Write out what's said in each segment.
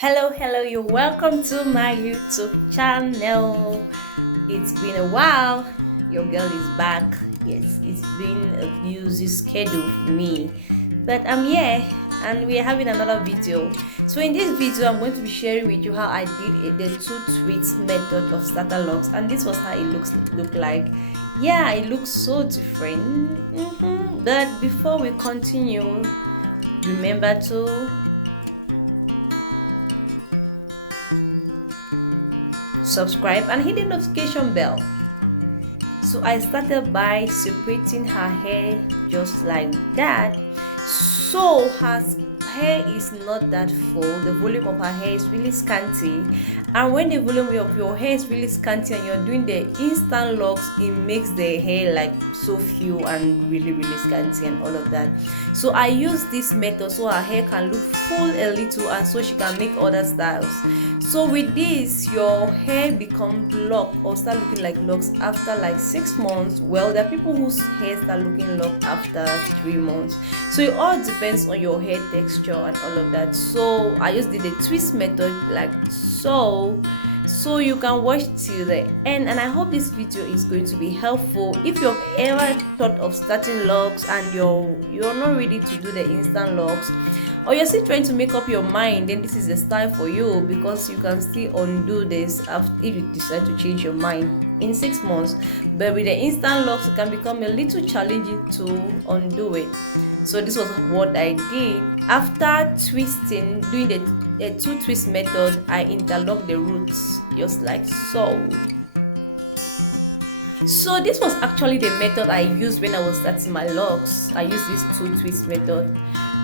Hello, you're welcome to my YouTube channel. It's been a while. Your girl is back. Yes, it's been a busy schedule for me, but I'm here and we're having another video. So in this video, I'm going to be sharing with you how I did the two tweets method of starter locks, and this was how it look like. Yeah, it looks so different. But before we continue, remember to subscribe and hit the notification bell. So I started by separating her hair just like that. So her hair is not that full, the volume of her hair is really scanty, and when the volume of your hair is really scanty and you're doing the instant locks, it makes the hair like so few and really scanty and all of that. So I use this method so her hair can look full a little and so she can make other styles. So with this, your hair becomes locked or start looking like locks after like 6 months. Well, there are people whose hair start looking locked after 3 months. So it all depends on your hair texture and all of that. So I just did the twist method like so. So you can watch till the end, and I hope this video is going to be helpful. If you've ever thought of starting locks and you're not ready to do the instant locks, or you're still trying to make up your mind, then this is the style for you, because you can still undo this after if you decide to change your mind in 6 months. But with the instant locks, it can become a little challenging to undo it. So this was what I did. After twisting, doing the two twist method, I interlock the roots just like so. So this was actually the method I used when I was starting my locks. I used this two twist method,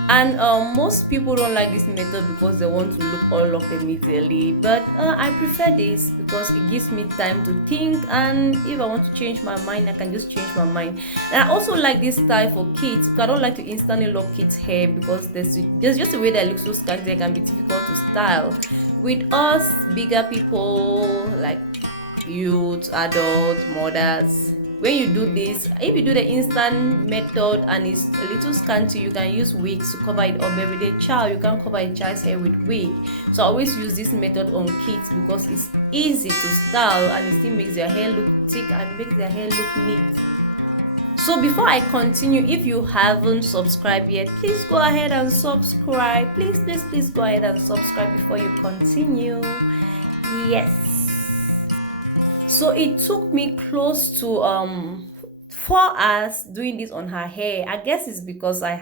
and most people don't like this method because they want to look all locked immediately, but I prefer this because it gives me time to think, and if I want to change my mind, I can just change my mind. And I also like this style for kids. I don't like to instantly lock kids hair because there's just a way that it looks so scanty that can be difficult to style. With us bigger people like youth, adults, mothers, when you do this, if you do the instant method and it's a little scanty, you can use wigs to cover it up. But with a child, you can't cover a child's hair with wig. So I always use this method on kids because it's easy to style and it still makes their hair look thick and makes their hair look neat. So before I continue, if you haven't subscribed yet, please go ahead and subscribe. Please go ahead and subscribe before you continue. Yes. So it took me close to 4 hours doing this on her hair. I guess it's because I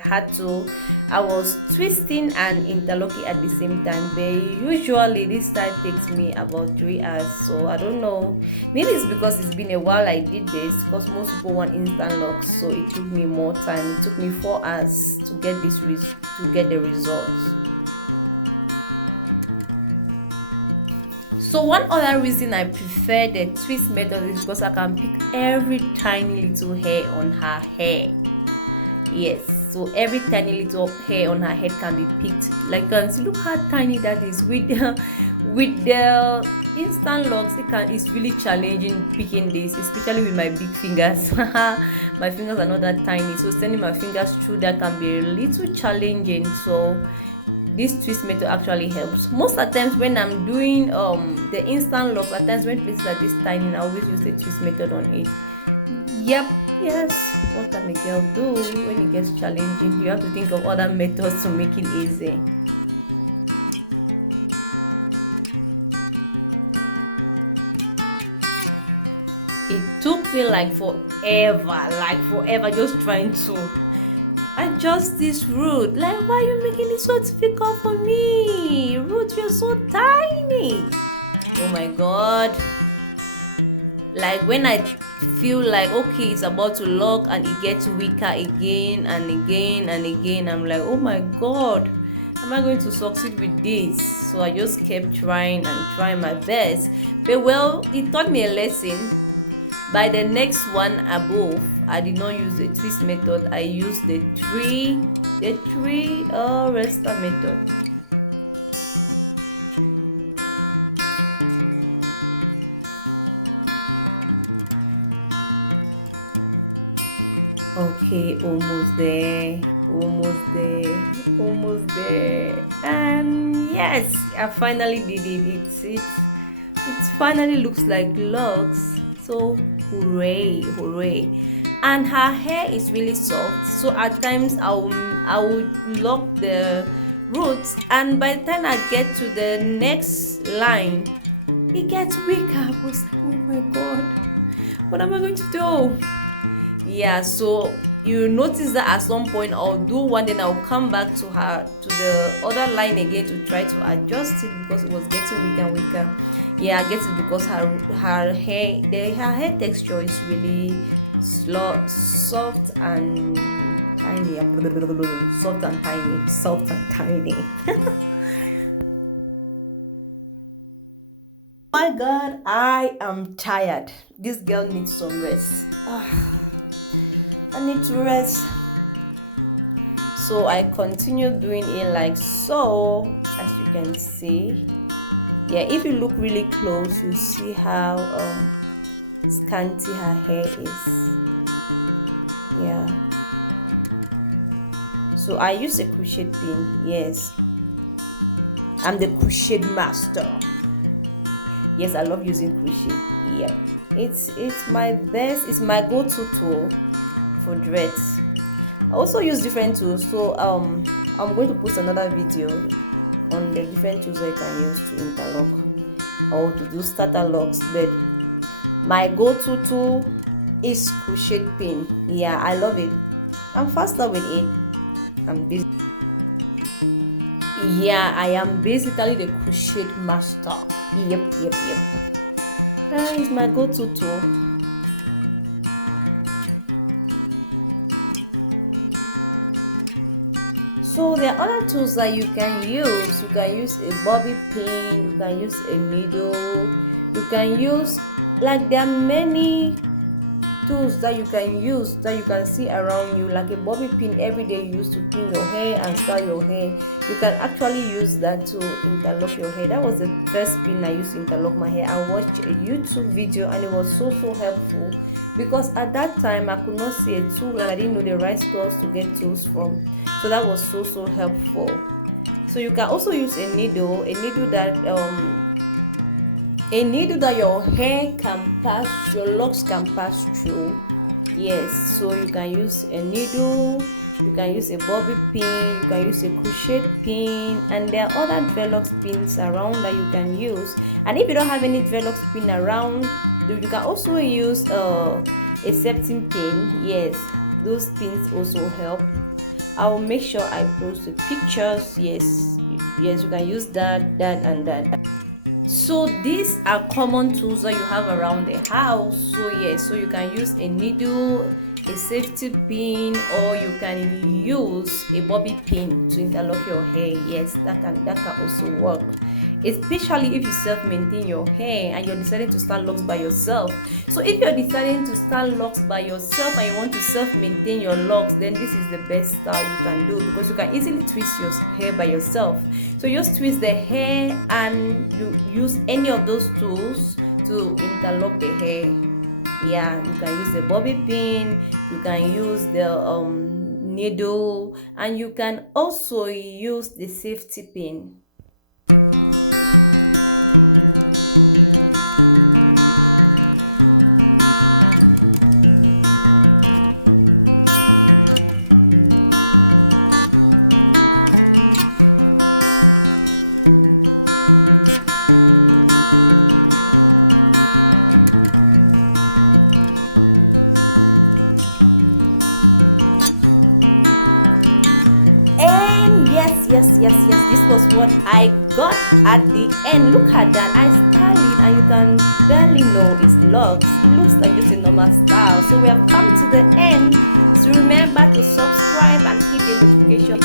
was twisting and interlocking at the same time, but usually this style takes me about 3 hours. So I don't know, maybe it's because it's been a while I did this, because most people want instant locks, so it took me more time. It took me 4 hours to get the results. So one other reason I prefer the twist method is because I can pick every tiny little hair on her hair. Yes, so every tiny little hair on her head can be picked. Like you can see, look how tiny that is. With the instant locks, it's really challenging picking this, especially with my big fingers. My fingers are not that tiny, so sending my fingers through that can be a little challenging. So this twist method actually helps. Most of the times when I'm doing the instant lock, at times when places are this tiny, I always use the twist method on it. Yep, yes. What can a girl do when it gets challenging? You have to think of other methods to make it easy. It took me like forever just trying to adjust this root. Like, why are you making it so difficult for me? Root, you're so tiny. Oh my god. Like when I feel like okay, it's about to lock and it gets weaker again and again, I'm like, oh my god, am I going to succeed with this? So I just kept trying my best. But well, it taught me a lesson. By the next one above, I did not use the twist method. I used the three rester method. Okay, almost there, almost there, almost there. And yes, I finally did it. It finally looks like locks. So hooray, hooray. And her hair is really soft. So at times I would lock the roots, and by the time I get to the next line, it gets weaker. I was like, oh my god, what am I going to do? Yeah, so you notice that at some point I'll do one, then I'll come back to the other line again to try to adjust it because it was getting weaker and weaker. Yeah, I get it because her hair texture is really soft and tiny. Soft and tiny, soft and tiny. My god, I am tired. This girl needs some rest. I need to rest. So I continue doing it like so, as you can see. Yeah, if you look really close, you see how scanty her hair is. Yeah. So I use a crochet pin. Yes, I'm the crochet master. Yes, I love using crochet. Yeah, it's my best. It's my go-to tool for dreads. I also use different tools, so I'm going to post another video on the different tools I can use to interlock or to do starter locks. But my go-to tool is crochet pin. Yeah, I love it. I'm faster with it. I'm busy. Yeah, I am basically the crochet master. Yep. That is my go-to tool. So there are other tools that you can use. You can use a bobby pin, you can use a needle, you can use, like, there are many tools that you can use that you can see around you, like a bobby pin. Every day you use to pin your hair and style your hair. You can actually use that to interlock your hair. That was the first pin I used to interlock my hair. I watched a YouTube video and it was so helpful because at that time I could not see a tool and I didn't know the right stores to get tools from. So that was so helpful. So you can also use a needle that your hair can pass, your locks can pass through. Yes, so you can use a needle, you can use a bobby pin, you can use a crochet pin, and there are other dreadlocks pins around that you can use. And if you don't have any dreadlocks pin around, you can also use a septum pin. Yes, those pins also help. I will make sure I post the pictures. Yes, you can use that and that. So these are common tools that you have around the house. So yes, so you can use a needle, a safety pin, or you can use a bobby pin to interlock your hair. Yes, that can also work, especially if you self-maintain your hair and you're deciding to start locks by yourself. So if you're deciding to start locks by yourself and you want to self-maintain your locks, then this is the best style you can do because you can easily twist your hair by yourself. So you just twist the hair and you use any of those tools to interlock the hair. Yeah, you can use the bobby pin, you can use the needle, and you can also use the safety pin. Yes, this was what I got at the end. Look at that, I styled it and you can barely know it's locks. It looks like just a normal style. So we have come to the end. So remember to subscribe and hit the notification